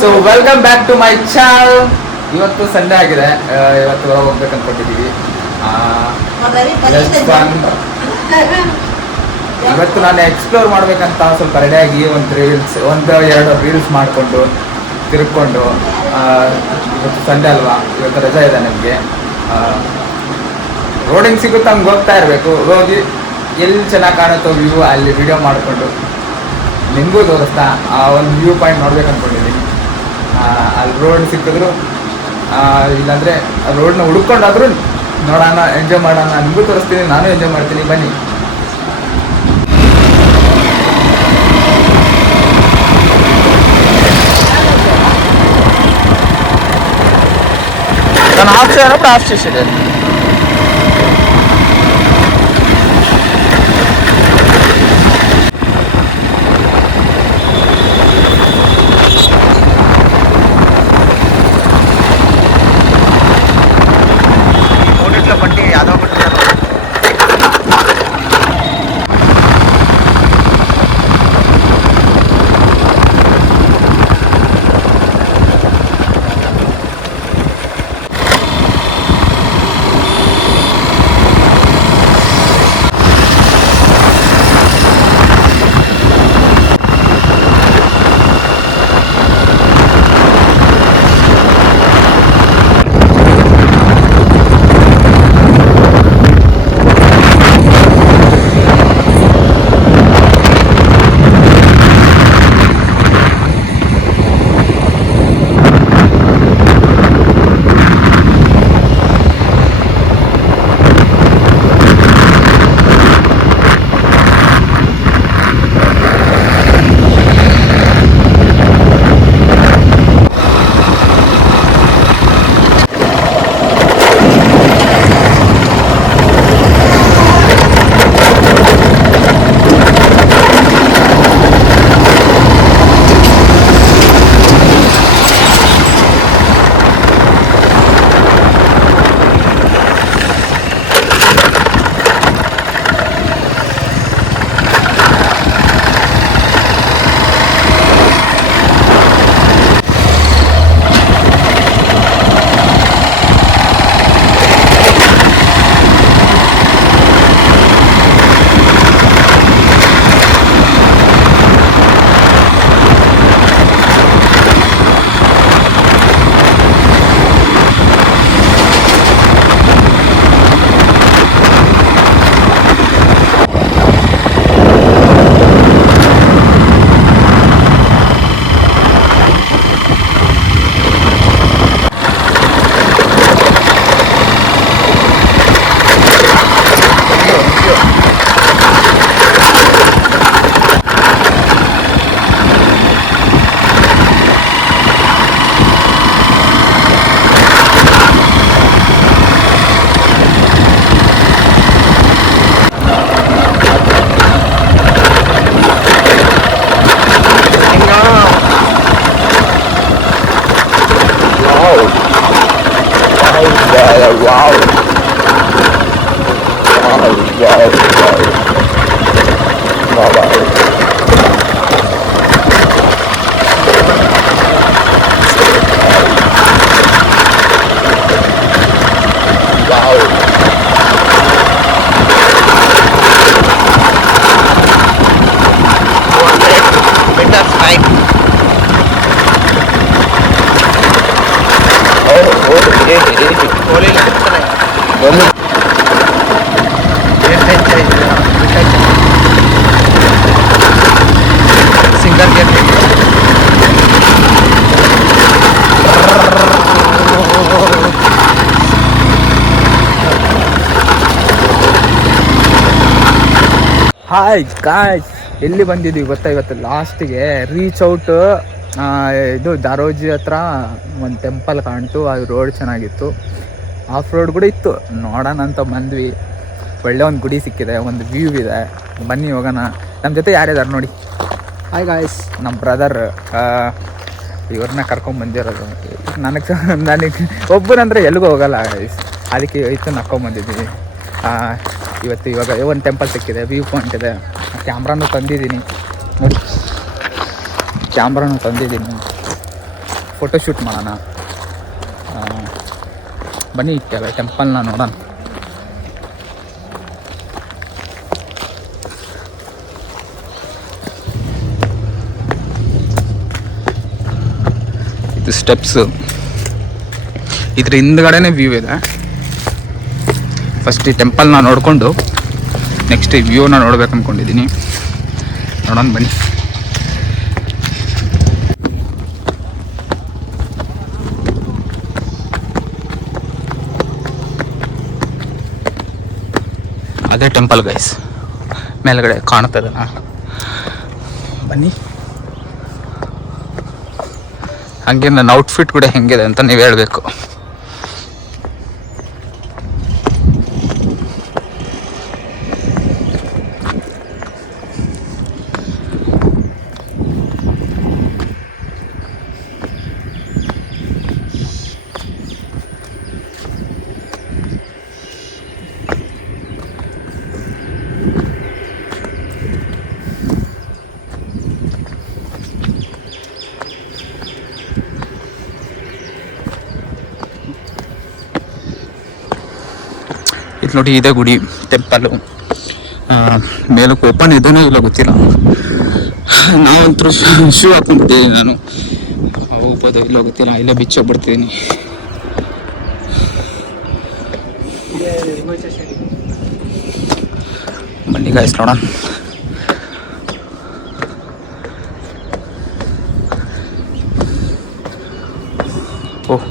So welcome back to my channel. ಇವತ್ತು Sunday ಆಗಿದೆ, ಇವತ್ತು ಹೊರಗೆ ಹೋಗ್ಬೇಕು ಅನ್ಕೊಂಡಿದ್ದೀವಿ. ಇವತ್ತು ನಾನು ಎಕ್ಸ್ಪ್ಲೋರ್ ಮಾಡ್ಬೇಕಂತ ಸ್ವಲ್ಪ ರೆಡಿಯಾಗಿ ಒಂದು ಎರಡು ರೀಲ್ಸ್ ಮಾಡಿಕೊಂಡು ತಿರ್ಕೊಂಡು, ಇವತ್ತು ಸಂಡೇ ಅಲ್ವಾ, ಇವತ್ತು ರಜೆ ಇದೆ ನನಗೆ. ರೋಡಿಂಗ್ ಸಿಗುತ್ತೆ ಹಂಗೆ ಹೋಗ್ತಾ ಇರಬೇಕು. ಹೋಗಿ ಎಲ್ಲಿ ಚೆನ್ನಾಗಿ ಕಾಣುತ್ತೋ ವ್ಯೂ ಅಲ್ಲಿ ವಿಡಿಯೋ ಮಾಡಿಕೊಂಡು ನಿಮಗೂ ತೋರಿಸ್ತಾ ಆ ಒಂದು ವ್ಯೂ ಪಾಯಿಂಟ್ ನೋಡ್ಬೇಕು ಅಂದ್ಕೊಂಡಿದ್ದೀನಿ. ಅಲ್ಲಿ ರೋಡ್ ಸಿಕ್ಕಿದ್ರು ಇಲ್ಲಾಂದರೆ ರೋಡ್ನ ಹುಡ್ಕೊಂಡಾದ್ರೂ ನೋಡೋಣ, ಎಂಜಾಯ್ ಮಾಡೋಣ. ನಿಮಗೂ ತೋರಿಸ್ತೀನಿ, ನಾನು ಎಂಜಾಯ್ ಮಾಡ್ತೀನಿ, ಬನ್ನಿ. ನಾನು ಆಫ್ ಸ್ಟೇಷನ್ ಆಫ್ ಸ್ಟೇಷನ್ బండి యాదవ్ పట్టుకున్నారు. ಹಾಯ್ ಗಾಯ್ಸ್, ಎಲ್ಲಿ ಬಂದಿದ್ದೀವಿ ಗೊತ್ತಾ? ಇವತ್ತು ಲಾಸ್ಟಿಗೆ ರೀಚ್ ಔಟ್ ಇದು ದಾರೋಜಿ ಹತ್ರ ಒಂದು ಟೆಂಪಲ್ ಕಾಣ್ತು. ಅದು ರೋಡ್ ಚೆನ್ನಾಗಿತ್ತು, ಆಫ್ ರೋಡ್ ಕೂಡ ಇತ್ತು. ನೋಡೋಣ ಅಂತ ಬಂದ್ವಿ. ಒಳ್ಳೆ ಒಂದು ಗುಡಿ ಸಿಕ್ಕಿದೆ, ಒಂದು ವ್ಯೂ ಇದೆ. ಬನ್ನಿ ಹೋಗೋಣ. ನಮ್ಮ ಜೊತೆ ಯಾರಿದ್ದಾರೆ ನೋಡಿ. ಹಾಯ್ ಗಾಯ್ಸ್, ನಮ್ಮ ಬ್ರದರ್ ಇವ್ರನ್ನ ಕರ್ಕೊಂಬಂದಿರೋದು. ನನಗೆ ಒಬ್ಬನಂದರೆ ಎಲ್ಲಿಗೂ ಹೋಗಲ್ಲ ಗಾಯ್ಸ್, ಅದಕ್ಕೆ ಇವತ್ತು ನಕ್ಕೊಂಬಂದಿದ್ದೀವಿ. ಇವಾಗ ಒಂದು ಟೆಂಪಲ್ ಸಿಕ್ಕಿದೆ, ವ್ಯೂ ಪಾಯಿಂಟ್ ಇದೆ. ಕ್ಯಾಮ್ರಾನು ತಂದಿದ್ದೀನಿ ನೋಡಿ, ಕ್ಯಾಮ್ರಾನು ತಂದಿದ್ದೀನಿ. ಫೋಟೋಶೂಟ್ ಮಾಡೋಣ. ಬನ್ನಿ ಟೆಂಪಲ್ನ ನೋಡೋಣ. ಇದು ಸ್ಟೆಪ್ಸು, ಇದ್ರ ಹಿಂದ್ಗಡೆನೇ ವ್ಯೂ ಇದೆ. ಫಸ್ಟ್ ಈ ಟೆಂಪಲ್ನ ನೋಡಿಕೊಂಡು ನೆಕ್ಸ್ಟ್ ಈ ವ್ಯೂನ ನೋಡ್ಬೇಕು ಅಂದ್ಕೊಂಡಿದ್ದೀನಿ. ನೋಡೋಣ ಬನ್ನಿ. ಅದೇ ಟೆಂಪಲ್ ಗೈಸ್, ಮೇಲ್ಗಡೆ ಕಾಣ್ತದನಾ? ಬನ್ನಿ. ಹಾಗೆ ನನ್ನ ಔಟ್ಫಿಟ್ ಕೂಡ ಹೆಂಗಿದೆ ಅಂತ ನೀವು ಹೇಳಬೇಕು. ಇದು ನೋಡಿ, ಇದೆ ಗುಡಿ, ಟೆಂಪಲ್ಲು. ಮೇಲಕ್ಕೆ ಓಪನ್ ಇದನ್ನೋ ಇಲ್ಲ ಗೊತ್ತಿಲ್ಲ. ನಾವಂತೂ ಶೂ ಹಾಕೊಂಡ್ಬಿಟ್ಟಿದ್ದೀನಿ ನಾನು. ಹೋಗ್ಬೋದು ಇಲ್ಲೋ ಗೊತ್ತಿಲ್ಲ, ಇಲ್ಲೇ ಬಿಚ್ಚೋಗ್ಬಿಡ್ತಿದ್ದೀನಿ. ಬನ್ನಿ ಗಾಯ್ಸ್ ನೋಡೋಣ. ಓಹ್,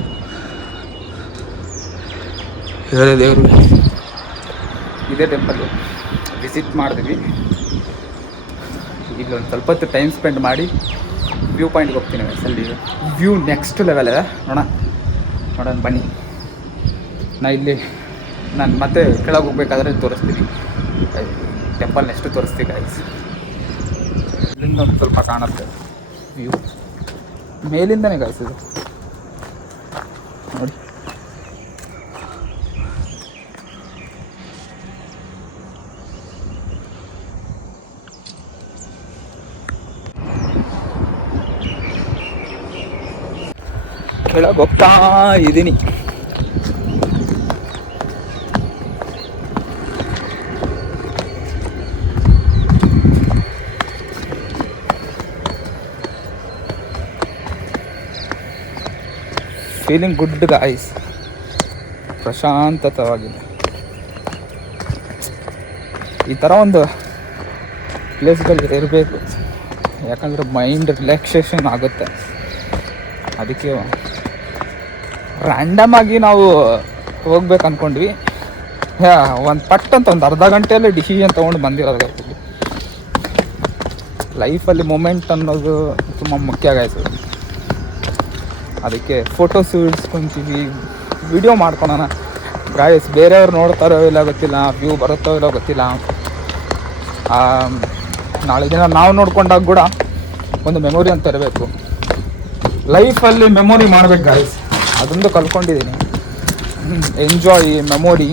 ಇದೇ ದೇವರು, ಇದೇ ಟೆಂಪಲ್ಲು. ವಿಸಿಟ್ ಮಾಡಿದ್ವಿ. ಈಗ ಒಂದು ಸ್ವಲ್ಪ ಹೊತ್ತು ಟೈಮ್ ಸ್ಪೆಂಡ್ ಮಾಡಿ ವ್ಯೂ ಪಾಯಿಂಟ್ಗೆ ಹೋಗ್ತೀನಿ. ಅಲ್ಲಿ ವ್ಯೂ ನೆಕ್ಸ್ಟ್ ಲೆವೆಲ್ ಇದೆ, ನೋಡೋಣ ಬನ್ನಿ. ನಾನು ಮತ್ತೆ ಕೆಳಗೆ ಹೋಗ್ಬೇಕಾದ್ರೆ ತೋರಿಸ್ತೀನಿ. ಟೆಂಪಲ್ ನೆಕ್ಸ್ಟ್ ತೋರಿಸ್ತೀನಿ ಗೈಸ್. ಇಲ್ಲಿಂದ ಒಂದು ಸ್ವಲ್ಪ ಕಾಣುತ್ತೆ ವ್ಯೂ, ಮೇಲಿಂದನೇ ಗೈಸ್ ಇದು ನೋಡಿ. ಕೆಳಗೆ ಹೋಗ್ತಾ ಇದ್ದೀನಿ. ಫೀಲಿಂಗ್ ಗುಡ್ ಗಾಯ್ಸ್, ಪ್ರಶಾಂತತವಾಗಿದೆ. ಈ ಥರ ಒಂದು ಪ್ಲೇಸ್ಗಳು ಇರಬೇಕು, ಯಾಕಂದರೆ ಮೈಂಡ್ ರಿಲ್ಯಾಕ್ಸೇಷನ್ ಆಗುತ್ತೆ. ಅದಕ್ಕೆ ರ್ಯಾಂಡಮ್ ಆಗಿ ನಾವು ಹೋಗ್ಬೇಕು ಅಂದ್ಕೊಂಡ್ವಿ. ಒಂದು ಪಟ್ ಅಂತ ಒಂದು ಅರ್ಧ ಗಂಟೆಯಲ್ಲೇ ಡಿಸಿಷನ್ ತೊಗೊಂಡು ಬಂದಿರೋದು. ಲೈಫಲ್ಲಿ ಮೂಮೆಂಟ್ ಅನ್ನೋದು ತುಂಬ ಮುಖ್ಯ ಆಗಾಯ್ತು. ಅದಕ್ಕೆ ಫೋಟೋಸ್ ಇಡ್ಸ್ಕೊತೀವಿ, ವಿಡಿಯೋ ಮಾಡ್ಕೊಳೋಣ ಗಾಯ್ಸ್. ಬೇರೆಯವ್ರು ನೋಡ್ತಾರೋ ಇಲ್ಲ ಗೊತ್ತಿಲ್ಲ, ವ್ಯೂ ಬರುತ್ತೋ ಇಲ್ಲೋ ಗೊತ್ತಿಲ್ಲ. ನಾಳೆ ದಿನ ನಾವು ನೋಡ್ಕೊಂಡಾಗ ಕೂಡ ಒಂದು ಮೆಮೊರಿ ಅಂತ ಇರಬೇಕು. ಲೈಫಲ್ಲಿ ಮೆಮೊರಿ ಮಾಡ್ಬೇಕು ಗಾಯ್ಸ್, ಅದೊಂದು ಕಲ್ತ್ಕೊಂಡಿದ್ದೀನಿ. ಎಂಜಾಯ್ ಮೆಮೊರಿ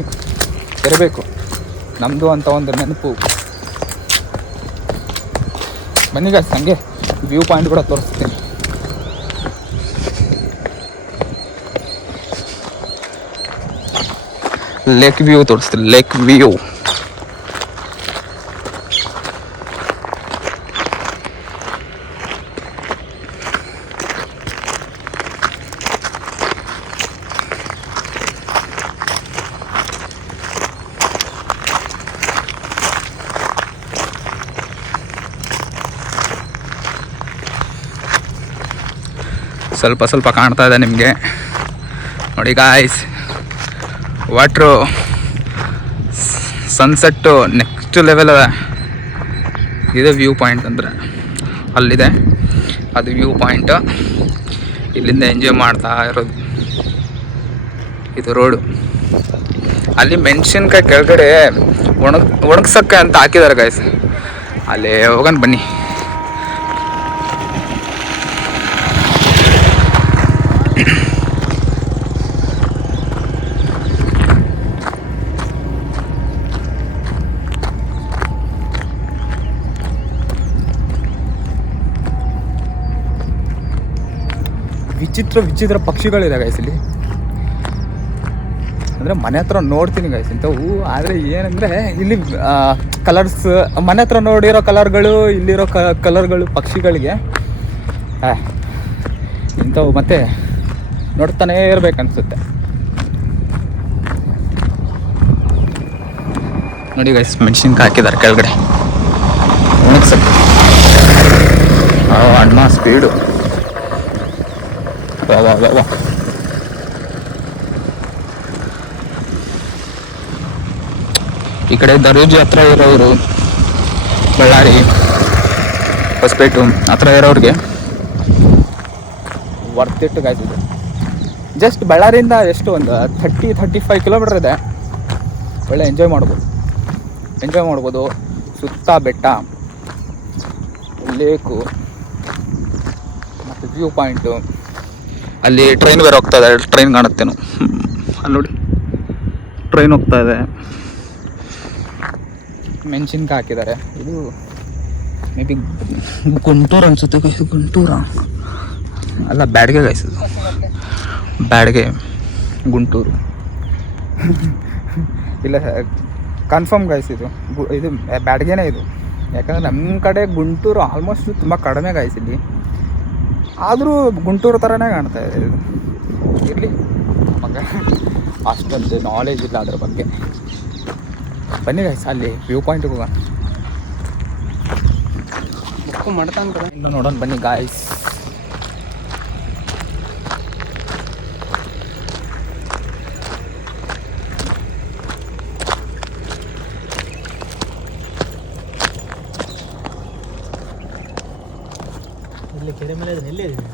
ಇರಬೇಕು ನಮ್ಮದು ಅಂತ ಒಂದು ನೆನಪು. ಬನ್ನಿ ಗಾಯ್ಸ್, ಹಂಗೆ ವ್ಯೂ ಪಾಯಿಂಟ್ ಕೂಡ ತೋರಿಸ್ತೀನಿ. ಲೇಕ್ ವ್ಯೂ ತೋರಿಸ್ತೀನಿ, ಲೇಕ್ ವ್ಯೂ. ಸ್ವಲ್ಪ ಸ್ವಲ್ಪ ಕಾಣ್ತಾ ಇದೆ ನಿಮಗೆ ನೋಡಿ guys. Water sunset next level ಅದ. ಇದೆ ವ್ಯೂ ಪಾಯಿಂಟ್ ಅಂದರೆ ಅಲ್ಲಿದೆ, ಅದು ವ್ಯೂ ಪಾಯಿಂಟು. ಇಲ್ಲಿಂದ ಎಂಜಾಯ್ ಮಾಡ್ತಾ ಇರೋದು. ಇದು ರೋಡು. ಅಲ್ಲಿ ಮೆಣಸಿನ್ಕಾಯಿ ಕೆಳಗಡೆ ಒಣಗ್ಸಕ್ಕೆ ಅಂತ ಹಾಕಿದ್ದಾರೆ ಗಾಯ್ಸ್. ಅಲ್ಲಿ ಹೋಗೋಣ ಬನ್ನಿ. ವಿಚಿತ್ರ ವಿಚಿತ್ರ ಪಕ್ಷಿಗಳಿದೆ ಗೈಸ್ ಇಲ್ಲಿ. ಅಂದರೆ ಮನೆ ಹತ್ರ ನೋಡ್ತೀನಿ ಗೈಸ್ ಇಂಥವು. ಆದರೆ ಏನಂದರೆ ಇಲ್ಲಿ ಕಲರ್ಸ್ ಮನೆ ಹತ್ರ ನೋಡಿರೋ ಕಲರ್ಗಳು ಇಲ್ಲಿರೋ ಕಲರ್ಗಳು ಪಕ್ಷಿಗಳಿಗೆ ಇಂಥವು ಮತ್ತೆ ನೋಡ್ತಾನೇ ಇರ್ಬೇಕನ್ಸುತ್ತೆ. ನೋಡಿ ಗೈಸ್ ಮೆಣಸಿನ್ಕಾಯಿ ಹಾಕಿದ್ದಾರೆ ಕೆಳಗಡೆ ಒಣಗ್ಸಕ್ಕೆ. ಅಣ್ಣ ಸ್ಪೀಡು ಈ ಕಡೆ ದರೋಜಿ ಹತ್ರ ಇರೋರು, ಬಳ್ಳಾರಿ ಹೊಸಪೇಟು ಹತ್ರ ಇರೋರಿಗೆ ವರ್ತ್ ಇಟ್ಟು ಗಾಯ್ಸಿದೆ. ಜಸ್ಟ್ ಬಳ್ಳಾರಿಯಿಂದ ಎಷ್ಟು ಒಂದು 35 ಕಿಲೋಮೀಟರ್ ಇದೆ. ಒಳ್ಳೆ ಎಂಜಾಯ್ ಮಾಡ್ಬೋದು. ಸುತ್ತ ಬೆಟ್ಟ, ಲೇಕು ಮತ್ತು ವ್ಯೂ ಪಾಯಿಂಟು. ಅಲ್ಲಿ ಟ್ರೈನ್ ಬೇರೆ ಹೋಗ್ತಾ ಇದೆ, ಟ್ರೈನ್ ಕಾಣುತ್ತೇನು ಅಲ್ಲಿ ನೋಡಿ, ಟ್ರೈನ್ ಹೋಗ್ತಾ ಇದೆ. ಮೆಣಸಿನ್ಕಾಯಿ ಹಾಕಿದ್ದಾರೆ. ಇದು ಮೇ ಬಿ ಗುಂಟೂರು ಅನ್ಸುತ್ತೆ. ಗುಂಟೂರ ಅಲ್ಲ, ಬ್ಯಾಡ್ಗೆ ಗಾಯಿಸೋದು, ಬ್ಯಾಡ್ಗೆ ಗುಂಟೂರು ಇಲ್ಲ ಕನ್ಫರ್ಮ್ ಗಾಯಿಸಿದ್ದು ಇದು ಬ್ಯಾಡ್ಗೆನೇ ಇದು. ಯಾಕಂದರೆ ನಮ್ಮ ಕಡೆ ಗುಂಟೂರು ಆಲ್ಮೋಸ್ಟ್ ತುಂಬ ಕಡಿಮೆ ಗಾಯಿಸಿಲ್ಲಿ, ಆದರೂ ಗುಂಟೂರು ಥರನೇ ಕಾಣ್ತಾ ಇದೆ ಇದು. ಇರಲಿ, ಮಗ ಅಷ್ಟೊಂದು ನಾಲೆಜ್ ಇಲ್ಲ ಅದ್ರ ಬಗ್ಗೆ. ಬನ್ನಿ ಗಾಯ್ಸ್, ಅಲ್ಲಿ ವ್ಯೂ ಪಾಯಿಂಟ್ಗೆ ಹೋಗೋಣ. ಬುಕ್ಕು ಮಾಡ್ತಾನೆ ಕಡೆ ಇನ್ನು ನೋಡೋಣ ಬನ್ನಿ ಗಾಯ್ಸ್. ಇಲ್ಲಿ ಕೆರೆ ಮೇಲೆ ಎಲ್ಲೇ ಇದೆ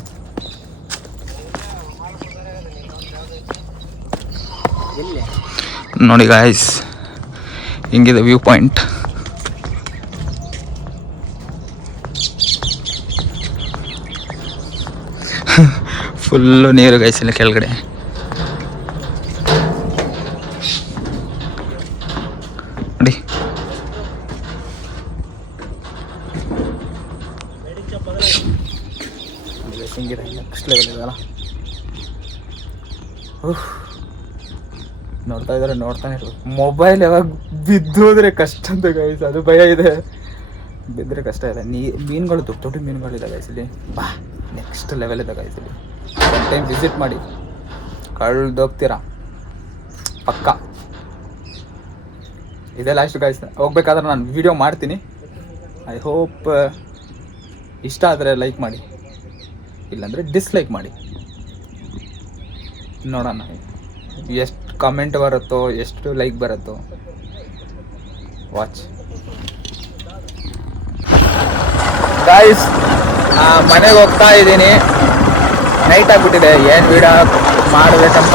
ನೋಡಿ ಗಾಯ್ಸ್, ಹಿಂಗಿದೆ ವ್ಯೂ ಪಾಯಿಂಟ್. ಫುಲ್ಲು ನೀರು ಗಾಯ್ಸ್ ಇಲ್ಲ ಕೆಳಗಡೆ. ನೋಡಿ ಹಿಂಗಿದೆ, ನೆಕ್ಸ್ಟ್ ಲೆವೆಲ್ ಇದೆಯಲ್ಲ. ನೋಡ್ತಾ ಇದ್ದಾರೆ, ನೋಡ್ತಾನೆ ಇರ್ಬೇಕು. ಮೊಬೈಲ್ ಯಾವಾಗ ಬಿದ್ದೋದ್ರೆ ಕಷ್ಟ ಅಂತ ಗೈಸ್, ಅದು ಭಯ ಇದೆ. ಬಿದ್ದರೆ ಕಷ್ಟ ಇದೆ. ಮೀನುಗಳು ದೊಡ್ಡ ದೊಡ್ಡ ಮೀನುಗಳಿದೆ ಗೈಸ್ ಇಲ್ಲಿ. ಬಾ, ನೆಕ್ಸ್ಟ್ ಲೆವೆಲ್ ಇದೆ ಗೈಸ್ ಇಲ್ಲಿ. ಒನ್ ಟೈಮ್ ವಿಸಿಟ್ ಮಾಡಿ, ಕಳ್ದೋಗ್ತೀರಾ ಪಕ್ಕ. ಇದೇ ಲಾಸ್ಟ್ ಗೈಸ್. ಹೋಗ್ಬೇಕಾದ್ರೆ ನಾನು ವಿಡಿಯೋ ಮಾಡ್ತೀನಿ. ಐ ಹೋಪ್ ಇಷ್ಟ ಆದರೆ ಲೈಕ್ ಮಾಡಿ, ಇಲ್ಲಾಂದರೆ ಡಿಸ್ಲೈಕ್ ಮಾಡಿ. ನೋಡೋಣ ಎಷ್ಟು ಕಮೆಂಟ್ ಬರುತ್ತೋ, ಎಷ್ಟು ಲೈಕ್ ಬರುತ್ತೋ. ವಾಚ್ ಗಾಯ್ಸ್, ಮನೆಗೆ ಹೋಗ್ತಾ ಇದ್ದೀನಿ. ನೈಟ್ ಆಗಿಬಿಟ್ಟಿದೆ. ಏನು ವಿಡಿಯೋ ಮಾಡಬೇಕಂತ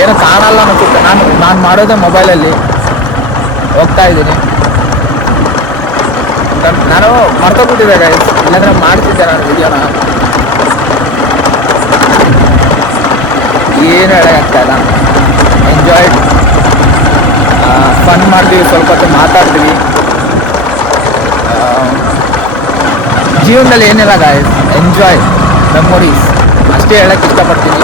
ಏನು ಕಾಣಲ್ಲ ಅನಿಸುತ್ತೆ. ನಾನು ಮಾಡೋದೇ ಮೊಬೈಲಲ್ಲಿ. ಹೋಗ್ತಾ ಇದ್ದೀನಿ. ನಾನು ಮರ್ತೋಗ್ಬಿಟ್ಟಿದ್ದೆ ಗೈಸ್, ಇಲ್ಲಾಂದರೆ ಮಾಡ್ತಿದ್ದೆ ನಾನು ವಿಡಿಯೋನ. ಏನು ಹೇಳೋಕ್ಕಾಗಲ್ಲ. ಎಂಜಾಯ್, ಫನ್ ಮಾಡ್ತೀವಿ, ಸ್ವಲ್ಪ ಹೊತ್ತು ಮಾತಾಡ್ತೀವಿ. ಜೀವನದಲ್ಲಿ ಏನಿಲ್ಲ ಗಾಯ್ಸ್, ಎಂಜಾಯ್ ಮೆಮೊರೀಸ್ ಅಷ್ಟೇ ಹೇಳೋಕ್ಕೆ ಇಷ್ಟಪಡ್ತೀನಿ.